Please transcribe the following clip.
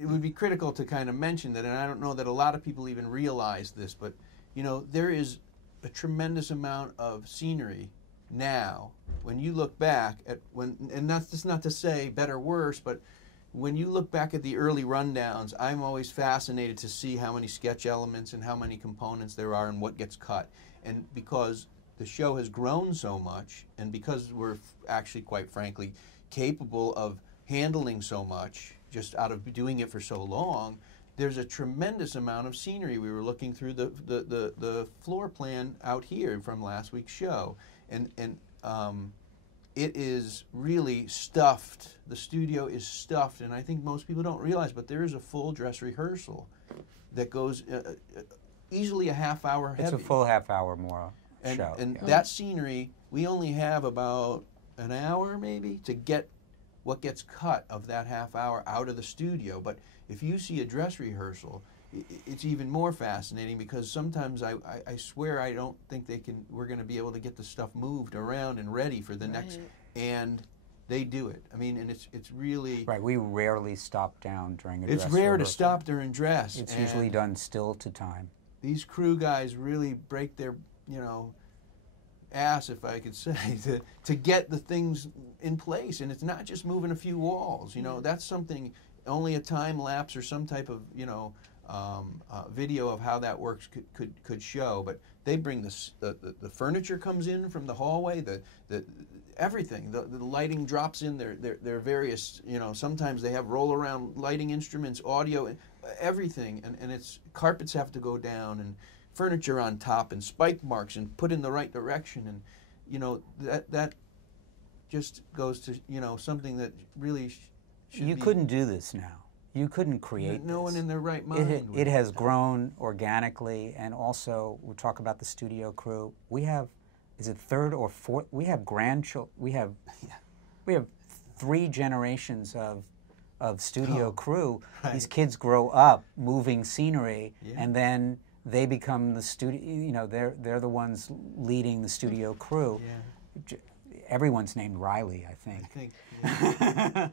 it would be critical to kind of mention that, and I don't know that a lot of people even realize this, but you know, there is a tremendous amount of scenery now. When you look back at and that's just not to say better or worse, but when you look back at the early rundowns, I'm always fascinated to see how many sketch elements and how many components there are and what gets cut. And because the show has grown so much, and because we're actually, quite frankly, capable of handling so much just out of doing it for so long, there's a tremendous amount of scenery. We were looking through the floor plan out here from last week's show, and it is really stuffed. The studio is stuffed, and I think most people don't realize, but there is a full dress rehearsal that goes easily a half hour heavy. It's a full half hour more show. And that scenery, we only have about an hour maybe to get what gets cut of that half hour out of the studio. But if you see a dress rehearsal, it's even more fascinating, because sometimes I swear I don't think we're going to be able to get the stuff moved around and ready for the next, and they do it. I mean, and it's really... Right, we rarely stop down during a dress It's rare rehearsal. to stop during dress. It's usually done still to time. These crew guys really break their, ass, if I could say, to get the things in place. And it's not just moving a few walls. That's something only a time lapse or some type of, video of how that works could show. But they bring the furniture comes in from the hallway, the everything. The lighting drops in. Their various, sometimes they have roll around lighting instruments, audio, everything, and it's carpets have to go down, and furniture on top, and spike marks, and put in the right direction, and that just goes to something that really should You couldn't do this now. You couldn't create no this. one in their right mind. It has grown organically, and also we talk about the studio crew. We have, is it third or fourth? We have grandchildren. We have 3 generations of studio crew. Right. These kids grow up moving scenery, and then they become the studio. They're the ones leading the studio crew. Yeah. Everyone's named Riley, I think. I think. Yeah.